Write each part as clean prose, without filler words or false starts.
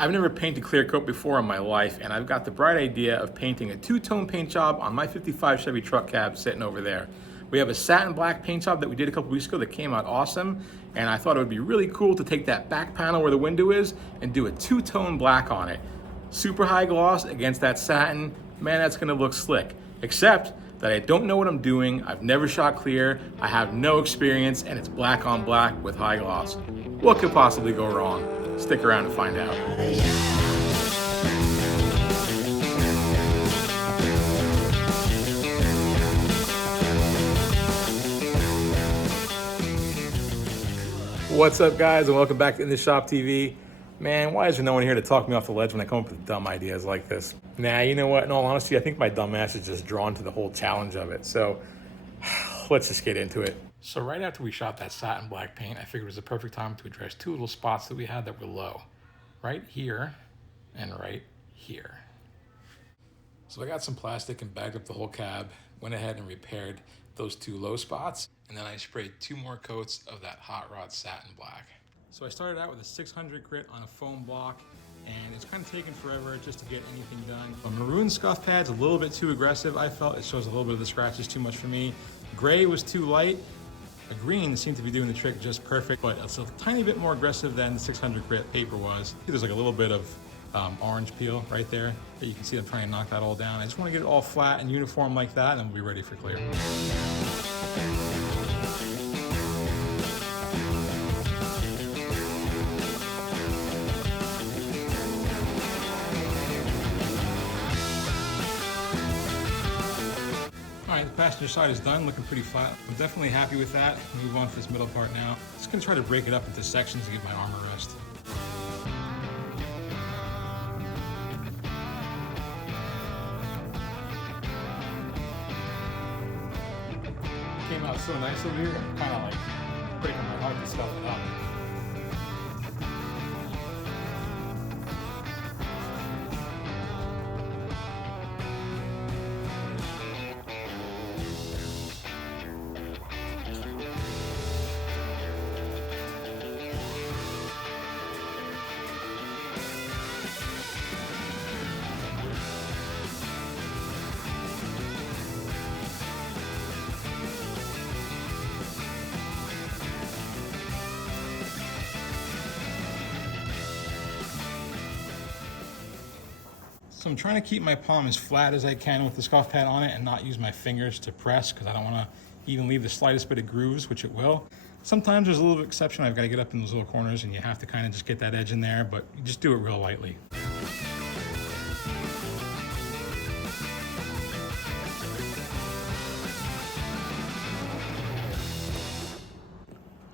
I've never painted clear coat before in my life, and I've got the bright idea of painting a two-tone paint job on my 55 Chevy truck cab sitting over there. We have a satin black paint job that we did a couple weeks ago that came out awesome, and I thought it would be really cool to take that back panel where the window is and do a two-tone black on it. Super high gloss against that satin. Man, that's gonna look slick. Except that I don't know what I'm doing, I've never shot clear, I have no experience, and it's black on black with high gloss. What could possibly go wrong? Stick around to find out. What's up, guys, and welcome back to In The Shop TV. Man, why is there no one here to talk me off the ledge when I come up with dumb ideas like this? Nah, you know what? In all honesty, I think my dumb ass is just drawn to the whole challenge of it. So let's just get into it. So right after we shot that satin black paint, I figured it was the perfect time to address two little spots that we had that were low. Right here and right here. So I got some plastic and bagged up the whole cab, went ahead and repaired those two low spots, and then I sprayed two more coats of that hot rod satin black. So I started out with a 600 grit on a foam block, and it's kind of taken forever just to get anything done. A maroon scuff pad's a little bit too aggressive, I felt. It shows a little bit of the scratches too much for me. Gray was too light. A green seemed to be doing the trick just perfect, but it's a tiny bit more aggressive than the 600 grit paper was. There's like a little bit of orange peel right there that you can see I'm trying to knock that all down. I just want to get it all flat and uniform like that, and then we'll be ready for clear. All right, the passenger side is done, looking pretty flat. I'm definitely happy with that. Move on to this middle part now. Just gonna try to break it up into sections to give my arm a rest. Came out so nice over here, I'm kind of like breaking my heart to stuff it up. So I'm trying to keep my palm as flat as I can with the scuff pad on it and not use my fingers to press because I don't want to even leave the slightest bit of grooves, which it will. Sometimes there's a little exception. I've got to get up in those little corners and you have to kind of just get that edge in there, but you just do it real lightly.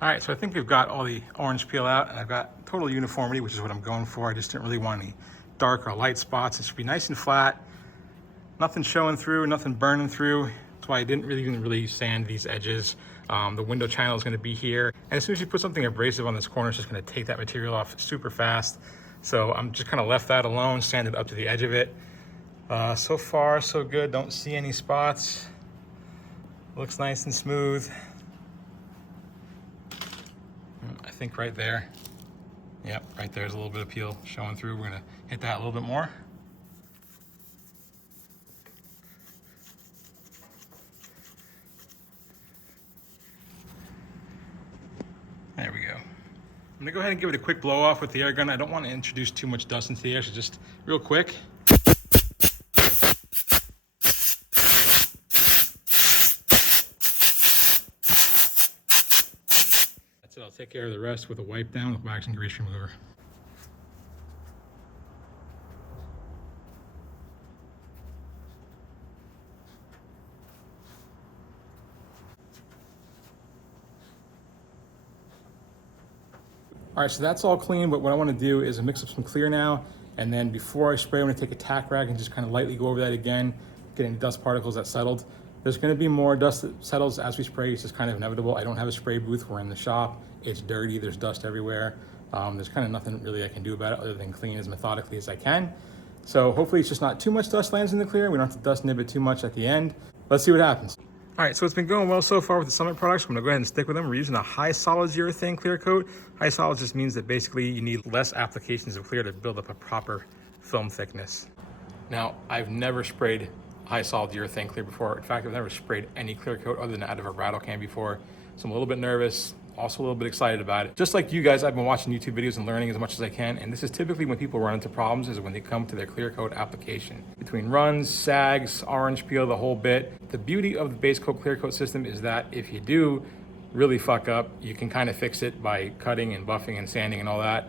All right, so I think we've got all the orange peel out and I've got total uniformity, which is what I'm going for. I just didn't really want any dark or light spots. It should be nice and flat. Nothing showing through, nothing burning through. That's why I didn't really sand these edges. The window channel is gonna be here. And as soon as you put something abrasive on this corner, it's just gonna take that material off super fast. So I'm just kind of left that alone, sanded up to the edge of it. So far, so good. Don't see any spots. Looks nice and smooth. I think right there. Yep, right there's a little bit of peel showing through. We're gonna hit that a little bit more. There we go. I'm gonna go ahead and give it a quick blow off with the air gun. I don't want to introduce too much dust into the air, so just real quick. That's it, I'll take care of the rest with a wipe down with wax and grease remover. All right, so that's all clean, but what I want to do is mix up some clear now, and then before I spray, I'm going to take a tack rag and just kind of lightly go over that again, get any dust particles that settled. There's going to be more dust that settles as we spray. It's just kind of inevitable. I don't have a spray booth. We're in the shop. It's dirty. There's dust everywhere. There's kind of nothing really I can do about it other than clean as methodically as I can. So hopefully it's just not too much dust lands in the clear. We don't have to dust nib it too much at the end. Let's see what happens. All right, so it's been going well so far with the Summit products. I'm gonna go ahead and stick with them. We're using a high solids urethane clear coat. High solids just means that basically you need less applications of clear to build up a proper film thickness. Now, I've never sprayed high solid urethane clear before. In fact, I've never sprayed any clear coat other than out of a rattle can before. So I'm a little bit nervous, also a little bit excited about it. Just like you guys, I've been watching YouTube videos and learning as much as I can. And this is typically when people run into problems, is when they come to their clear coat application. Between runs, sags, orange peel, the whole bit. The beauty of the base coat clear coat system is that if you do really fuck up, you can kind of fix it by cutting and buffing and sanding and all that.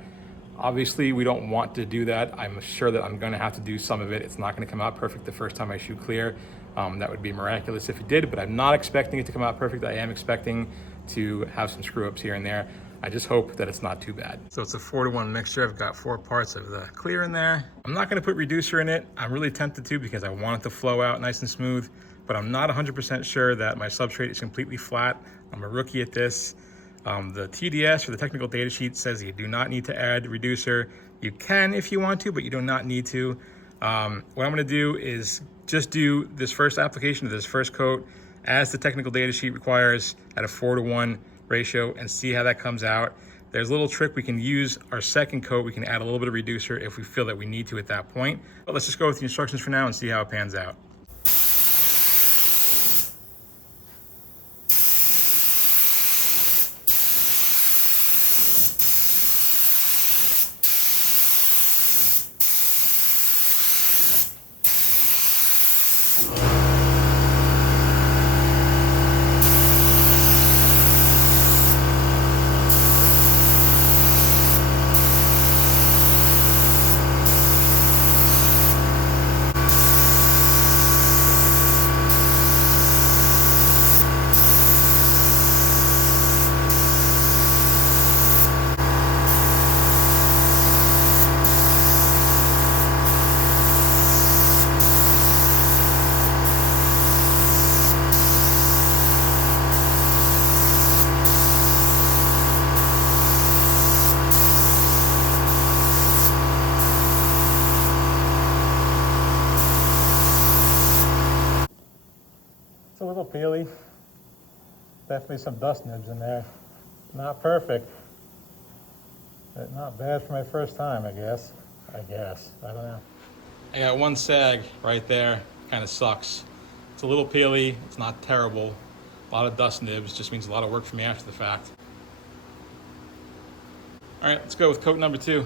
Obviously, we don't want to do that. I'm sure that I'm gonna have to do some of it. It's not gonna come out perfect the first time I shoot clear. That would be miraculous if it did, but I'm not expecting it to come out perfect. I am expecting to have some screw ups here and there. I just hope that it's not too bad. So it's a 4-to-1 mixture. I've got 4 parts of the clear in there. I'm not gonna put reducer in it. I'm really tempted to because I want it to flow out nice and smooth, but I'm not 100% sure that my substrate is completely flat. I'm a rookie at this. The TDS, or the technical data sheet, says you do not need to add reducer. You can if you want to, but you do not need to. What I'm gonna do is just do this first application of this first coat as the technical data sheet requires at a 4-to-1 ratio and see how that comes out. There's a little trick we can use. Our second coat, we can add a little bit of reducer if we feel that we need to at that point. But let's just go with the instructions for now and see how it pans out. It's a little peely. Definitely some dust nibs in there. Not perfect, but not bad for my first time, I guess. I don't know. I got one sag right there. Kind of sucks. It's a little peely. It's not terrible. A lot of dust nibs. Just means a lot of work for me after the fact. All right, let's go with coat number 2.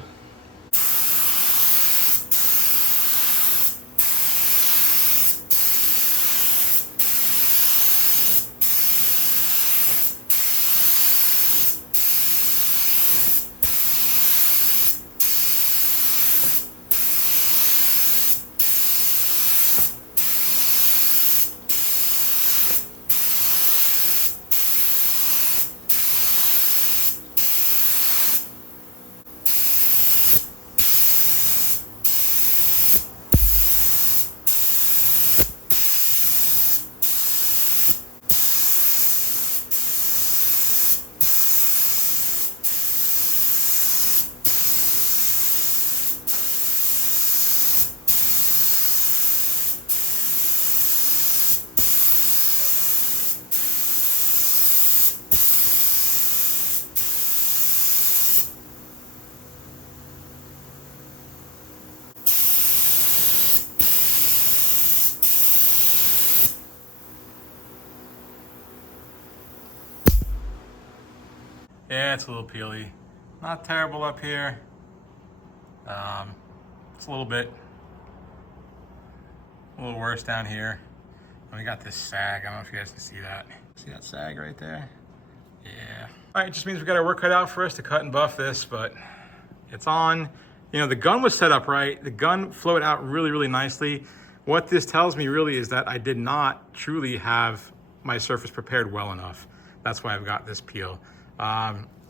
Yeah, it's a little peely. Not terrible up here. It's a little worse down here. And we got this sag. I don't know if you guys can see that. See that sag right there? Yeah. All right, it just means we got our work cut out for us to cut and buff this, but it's on. You know, the gun was set up right. The gun flowed out really, really nicely. What this tells me really is that I did not truly have my surface prepared well enough. That's why I've got this peel.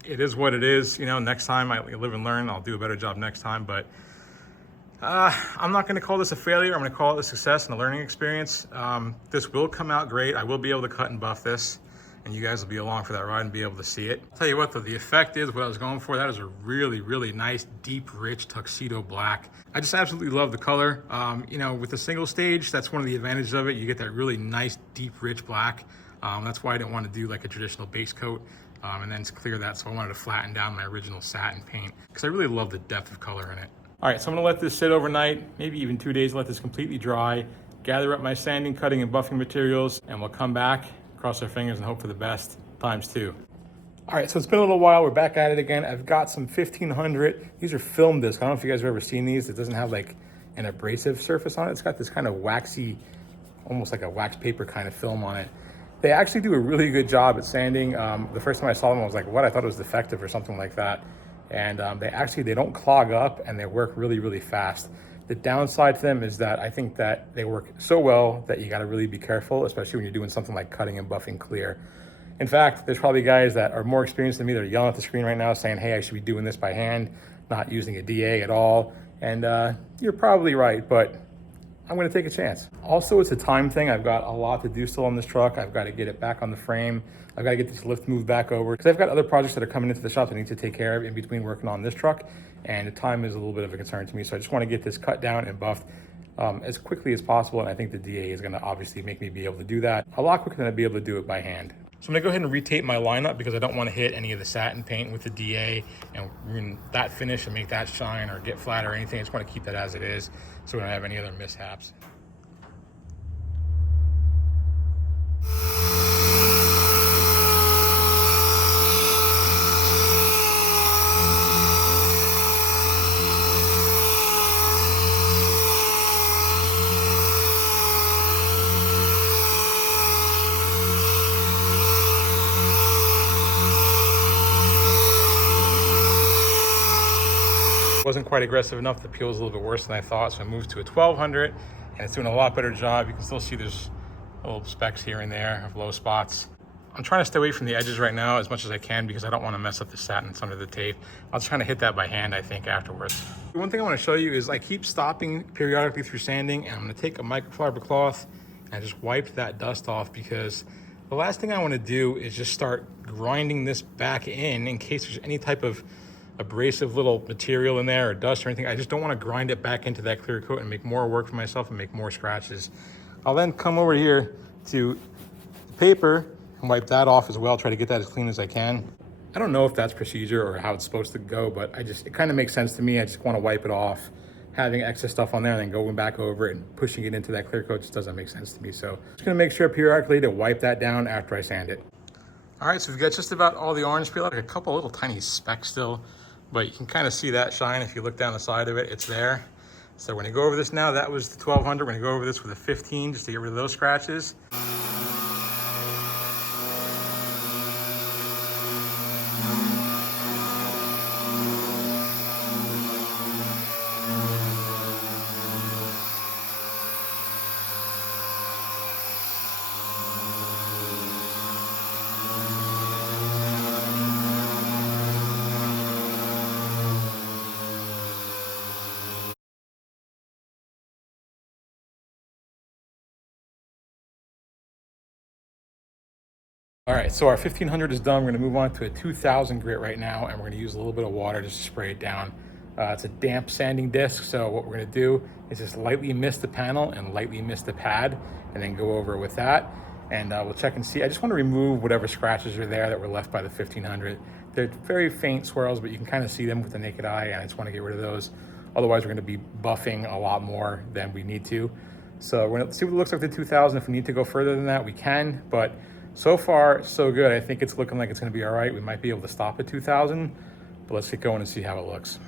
It is what it is. You know, next time I live and learn. I'll do a better job next time, but I'm not gonna call this a failure. I'm gonna call it a success and a learning experience. This will come out great. I will be able to cut and buff this. and you guys will be along for that ride and be able to see it. I'll tell you what though, the effect is what I was going for. That is a really, really nice, deep, rich tuxedo black. I just absolutely love the color. You know, with the single stage, that's one of the advantages of it. You get that really nice, deep, rich black. That's why I didn't want to do like a traditional base coat and then to clear that. So I wanted to flatten down my original satin paint because I really love the depth of color in it. All right, so I'm gonna let this sit overnight, maybe even 2 days, let this completely dry, gather up my sanding, cutting, and buffing materials, and we'll come back, cross our fingers, and hope for the best ×2. All right, so it's been a little while. We're back at it again. I've got some 1500. These are film discs. I don't know if you guys have ever seen these. It doesn't have like an abrasive surface on it. It's got this kind of waxy, almost like a wax paper kind of film on it. They actually do a really good job at sanding. The first time I saw them, I was like, what? I thought it was defective or something like that. And they don't clog up and they work really, really fast. The downside to them is that I think that they work so well that you gotta really be careful, especially when you're doing something like cutting and buffing clear. In fact, there's probably guys that are more experienced than me that are yelling at the screen right now saying, hey, I should be doing this by hand, not using a DA at all. And you're probably right, but I'm gonna take a chance. Also, it's a time thing. I've got a lot to do still on this truck. I've got to get it back on the frame. I've got to get this lift moved back over because I've got other projects that are coming into the shop that I need to take care of in between working on this truck. And the time is a little bit of a concern to me. So I just want to get this cut down and buffed as quickly as possible. And I think the DA is gonna obviously make me be able to do that a lot quicker than I'd be able to do it by hand. So I'm gonna go ahead and retape my lineup because I don't want to hit any of the satin paint with the DA and ruin that finish and make that shine or get flat or anything. I just want to keep that as it is so we don't have any other mishaps. Wasn't quite aggressive enough. The peel was a little bit worse than I thought, so I moved to a 1200 and it's doing a lot better job. You can still see there's little specks here and there of low spots. I'm trying to stay away from the edges right now as much as I can because I don't want to mess up the satin that's under the tape. I was trying to hit that by hand, I think, afterwards. One thing I want to show you is I keep stopping periodically through sanding, and I'm going to take a microfiber cloth and just wipe that dust off because the last thing I want to do is just start grinding this back in case there's any type of abrasive little material in there or dust or anything. I just don't want to grind it back into that clear coat and make more work for myself and make more scratches. I'll then come over here to the paper and wipe that off as well, try to get that as clean as I can. I don't know if that's procedure or how it's supposed to go, but it kind of makes sense to me. I just want to wipe it off. Having excess stuff on there and then going back over it and pushing it into that clear coat just doesn't make sense to me. So I'm just gonna make sure periodically to wipe that down after I sand it. All right, so we've got just about all the orange peel, like a couple little tiny specks still, but you can kind of see that shine if you look down the side of it, it's there. So we're gonna go over this now. That was the 1200. We're gonna go over this with a 15 just to get rid of those scratches. All right, so our 1500 is done. We're gonna move on to a 2000 grit right now, and we're gonna use a little bit of water just to spray it down. It's a damp sanding disc, so what we're gonna do is just lightly mist the panel and lightly mist the pad, and then go over with that. And we'll check and see. I just wanna remove whatever scratches are there that were left by the 1500. They're very faint swirls, but you can kind of see them with the naked eye, and I just wanna get rid of those. Otherwise, we're gonna be buffing a lot more than we need to. So we're gonna see what it looks like with the 2000. If we need to go further than that, we can, but so far, so good. I think it's looking like it's gonna be all right. We might be able to stop at 2000, but let's get going and see how it looks.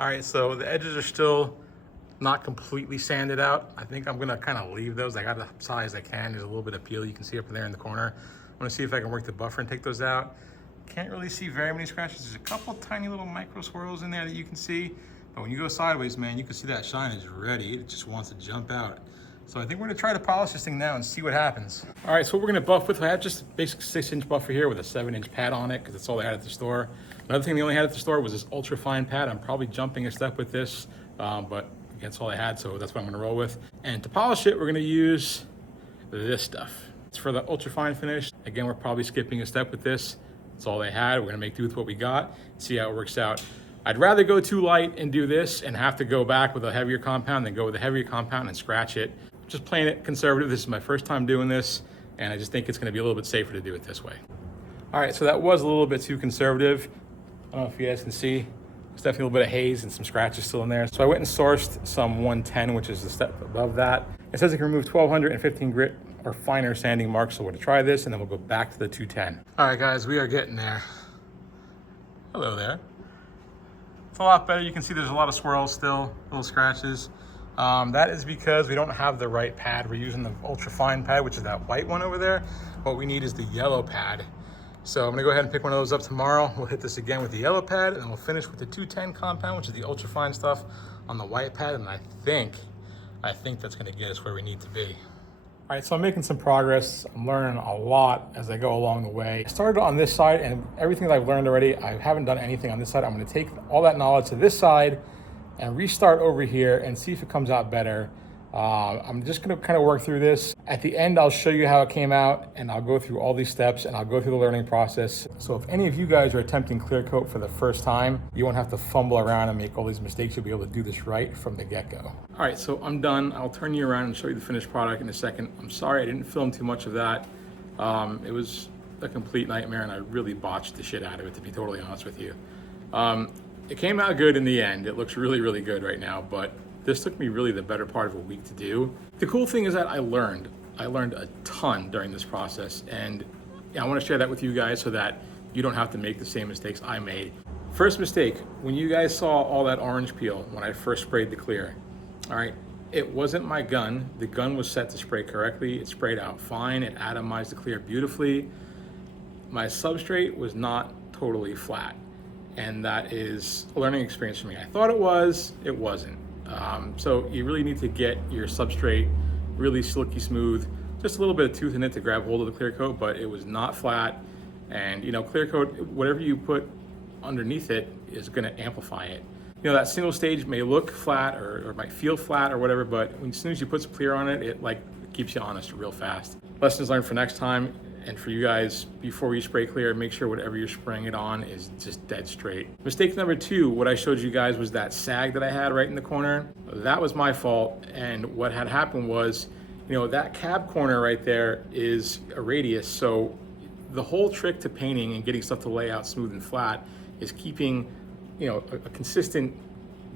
All right, so the edges are still not completely sanded out. I think I'm gonna kind of leave those. I got as high as I can. There's a little bit of peel you can see up there in the corner. I'm gonna see if I can work the buffer and take those out. Can't really see very many scratches. There's a couple tiny little micro swirls in there that you can see. But when you go sideways, man, you can see that shine is ready. It just wants to jump out. So I think we're gonna try to polish this thing now and see what happens. All right, so what we're gonna buff with, I have just a basic 6-inch buffer here with a 7-inch pad on it because that's all they had at the store. Another thing they only had at the store was this ultra fine pad. I'm probably jumping a step with this, but that's all I had, so that's what I'm gonna roll with. And to polish it, we're gonna use this stuff. It's for the ultra fine finish. Again, we're probably skipping a step with this. That's all they had. We're gonna make do with what we got, see how it works out. I'd rather go too light and do this and have to go back with a heavier compound than go with a heavier compound and scratch it. Just playing it conservative. This is my first time doing this, and I just think it's gonna be a little bit safer to do it this way. All right, so that was a little bit too conservative. I don't know if you guys can see. There's definitely a little bit of haze and some scratches still in there. So I went and sourced some 110, which is the step above that. It says it can remove 1215 grit or finer sanding marks. So we're gonna try this and then we'll go back to the 210. All right, guys, we are getting there. Hello there. It's a lot better. You can see there's a lot of swirls still, little scratches. That is because we don't have the right pad. We're using the ultra fine pad, which is that white one over there. What we need is the yellow pad. So I'm gonna go ahead and pick one of those up tomorrow. We'll hit this again with the yellow pad and then we'll finish with the 210 compound, which is the ultra fine stuff on the white pad. And I think that's gonna get us where we need to be. All right, so I'm making some progress. I'm learning a lot as I go along the way. I started on this side and everything that I've learned already, I haven't done anything on this side. I'm gonna take all that knowledge to this side and restart over here and see if it comes out better. I'm just gonna kind of work through this. At the end, I'll show you how it came out and I'll go through all these steps and I'll go through the learning process. So if any of you guys are attempting clear coat for the first time, you won't have to fumble around and make all these mistakes. You'll be able to do this right from the get-go. All right, so I'm done. I'll turn you around and show you the finished product in a second. I'm sorry I didn't film too much of that. It was a complete nightmare and I really botched the shit out of it, to be totally honest with you. It came out good in the end. It looks really, really good right now, but this took me really the better part of a week to do. The cool thing is that I learned a ton during this process, and I want to share that with you guys so that you don't have to make the same mistakes I made. First mistake, when you guys saw all that orange peel when I first sprayed the clear, all right, it wasn't my gun. The gun was set to spray correctly. It sprayed out fine. It atomized the clear beautifully. My substrate was not totally flat, and that is a learning experience for me. I thought it was, it wasn't. So you really need to get your substrate really silky smooth, just a little bit of tooth in it to grab hold of the clear coat, but it was not flat. And you know, clear coat, whatever you put underneath it is gonna amplify it. You know, that single stage may look flat or might feel flat or whatever, but as soon as you put some clear on it, it keeps you honest real fast. Lessons learned for next time. And for you guys, before you spray clear, make sure whatever you're spraying it on is just dead straight. Mistake number 2, what I showed you guys was that sag that I had right in the corner. That was my fault. And what had happened was, you know, that cab corner right there is a radius. So the whole trick to painting and getting stuff to lay out smooth and flat is keeping, you know, a consistent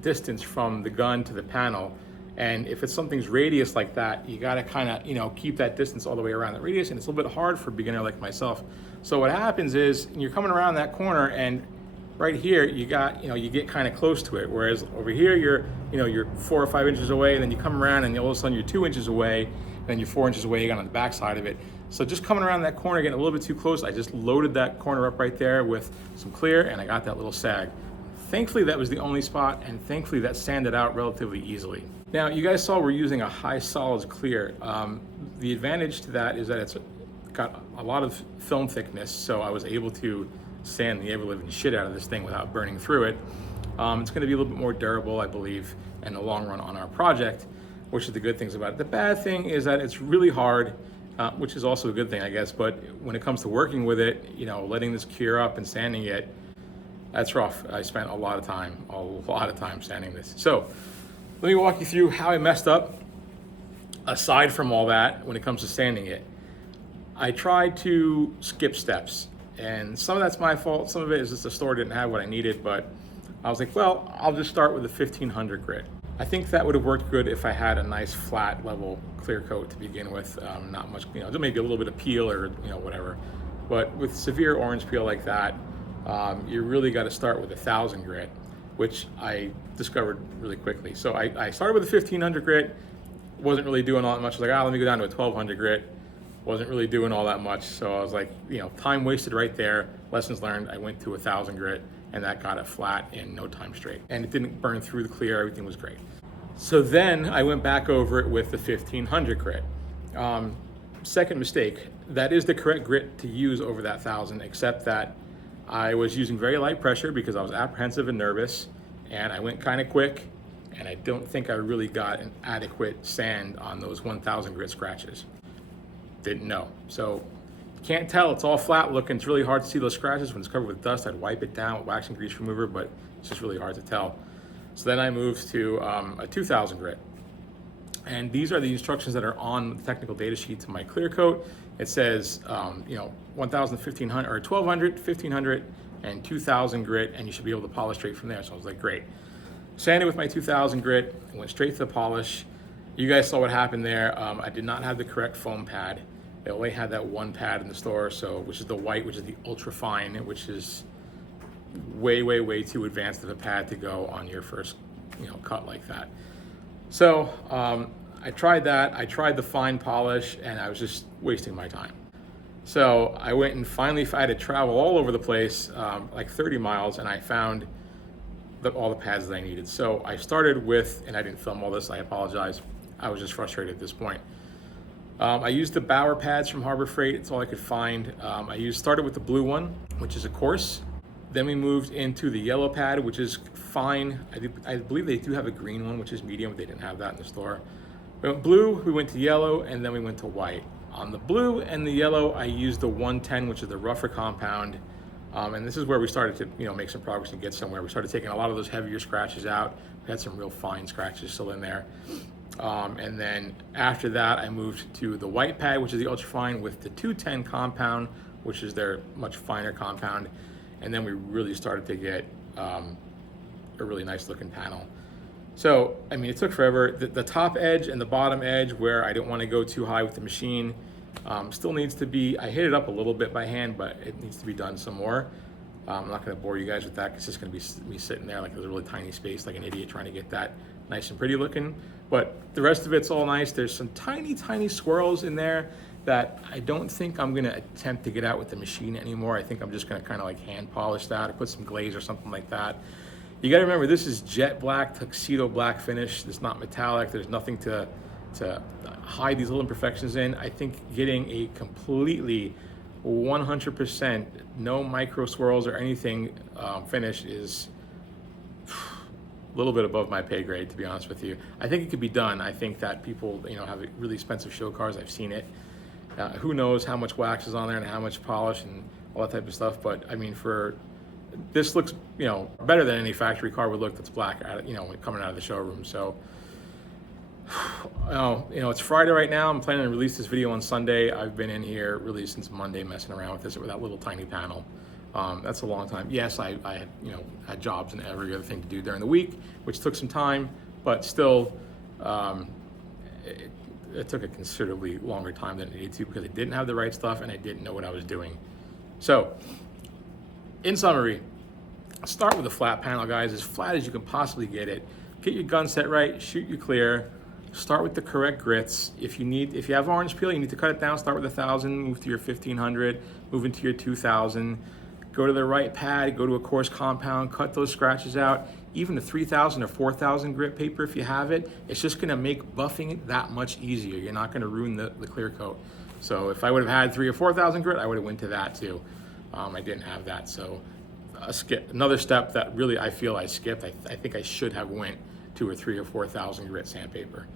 distance from the gun to the panel. And if it's something's radius like that, you gotta kind of, you know, keep that distance all the way around that radius, and it's a little bit hard for a beginner like myself. So what happens is, you're coming around that corner, and right here, you got, you know, you get kind of close to it, whereas over here, you're 4 or 5 inches away, and then you come around, and all of a sudden you're 2 inches away, and then you're 4 inches away, you got on the back side of it. So just coming around that corner, getting a little bit too close, I just loaded that corner up right there with some clear, and I got that little sag. Thankfully, that was the only spot, and thankfully that sanded out relatively easily. Now, you guys saw we're using a high solids clear. The advantage to that is that it's got a lot of film thickness, so I was able to sand the ever-living shit out of this thing without burning through it. It's gonna be a little bit more durable, I believe, in the long run on our project, which is the good things about it. The bad thing is that it's really hard, which is also a good thing, I guess, but when it comes to working with it, you know, letting this cure up and sanding it, that's rough. I spent a lot of time sanding this. So let me walk you through how I messed up. Aside from all that, when it comes to sanding it, I tried to skip steps, and some of that's my fault. Some of it is just the store didn't have what I needed, but I was like, well, I'll just start with a 1500 grit. I think that would have worked good if I had a nice flat level clear coat to begin with. Not much, you know, maybe a little bit of peel or, you know, whatever. But with severe orange peel like that, you really got to start with 1000 grit. which I discovered really quickly. So I started with a 1500 grit, wasn't really doing all that much. I was like, let me go down to a 1200 grit. Wasn't really doing all that much. So I was like, time wasted right there. Lessons learned. I went to 1000 grit, and that got it flat in no time straight. And it didn't burn through the clear. Everything was great. So then I went back over it with the 1500 grit. Second mistake, that is the correct grit to use over that 1000, except that I was using very light pressure because I was apprehensive and nervous, and I went kind of quick, and I don't think I really got an adequate sand on those 1000 grit scratches. Didn't know. So can't tell, it's all flat looking. It's really hard to see those scratches when it's covered with dust. I'd wipe it down with wax and grease remover, but it's just really hard to tell. So then I moved to a 2000 grit. And these are the instructions that are on the technical data sheet to my clear coat. It says, 1000, 1500, or 1200, 1500, and 2000 grit, and you should be able to polish straight from there. So I was like, great. Sanded with my 2000 grit, and went straight to the polish. You guys saw what happened there. I did not have the correct foam pad. They only had that one pad in the store, which is the white, which is the ultra fine, which is way, way, way too advanced of a pad to go on your first, cut like that. So I tried that. I tried the fine polish, and I was just wasting my time. So I went and finally, I had to travel all over the place, like 30 miles, and I found all the pads that I needed. So I started with, and I didn't film all this, I apologize. I was just frustrated at this point. I used the Bauer pads from Harbor Freight. It's all I could find. Started with the blue one, which is a coarse. Then we moved into the yellow pad, which is fine. I believe they do have a green one, which is medium, but they didn't have that in the store. We went blue, we went to yellow, and then we went to white. On the blue and the yellow, I used the 110, which is the rougher compound. And this is where we started to make some progress and get somewhere. We started taking a lot of those heavier scratches out. We had some real fine scratches still in there. And then after that, I moved to the white pad, which is the ultra fine, with the 210 compound, which is their much finer compound. And then we really started to get a really nice looking panel. So, it took forever. The top edge and the bottom edge, where I didn't want to go too high with the machine, still needs to be, I hit it up a little bit by hand, but it needs to be done some more. I'm not going to bore you guys with that, because it's just going to be me sitting there like there's a really tiny space, like an idiot trying to get that nice and pretty looking. But the rest of it's all nice. There's some tiny, tiny swirls in there that I don't think I'm going to attempt to get out with the machine anymore. I think I'm just going to kind of like hand polish that or put some glaze or something like that. You got to remember, this is jet black, tuxedo black finish. It's not metallic. There's nothing to hide these little imperfections in. I think getting a completely 100% no micro swirls or anything finish is a little bit above my pay grade, to be honest with you. I think it could be done. I think that people have really expensive show cars. I've seen it. Who knows how much wax is on there and how much polish and all that type of stuff. But for this looks better than any factory car would look that's black coming out of the showroom. So it's Friday right now. I'm planning to release this video on Sunday. I've been in here really since Monday messing around with this with that little tiny panel. That's a long time. Yes, I had jobs and every other thing to do during the week, which took some time, but still it took a considerably longer time than it needed to, because I didn't have the right stuff and I didn't know what I was doing. So in summary, start with a flat panel, guys, as flat as you can possibly get it. Get your gun set right, shoot you clear. Start with the correct grits. If you have orange peel, you need to cut it down. Start with 1000, move to your 1500, move into your 2000. Go to the right pad, go to a coarse compound, cut those scratches out. Even the 3000 or 4000 grit paper, if you have it, it's just gonna make buffing it that much easier. You're not gonna ruin the clear coat. So if I would have had 3000 or 4000 grit, I would have went to that too. I didn't have that, so another step that really I feel I skipped. I think I should have went to a 3000 or 4000 grit sandpaper.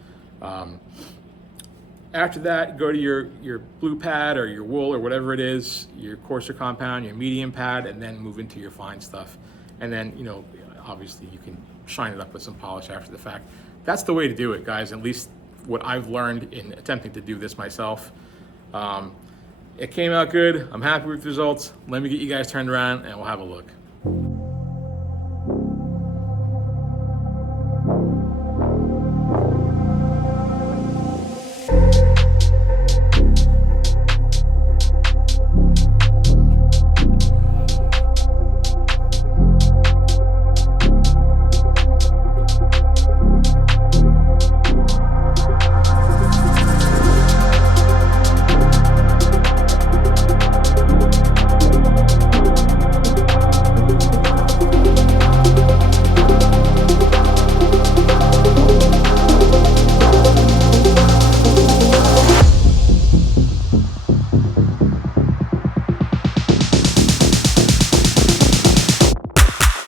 After that, go to your blue pad or your wool or whatever it is, your coarser compound, your medium pad, and then move into your fine stuff. And then, obviously you can shine it up with some polish after the fact. That's the way to do it, guys, at least what I've learned in attempting to do this myself. It came out good. I'm happy with the results. Let me get you guys turned around and we'll have a look.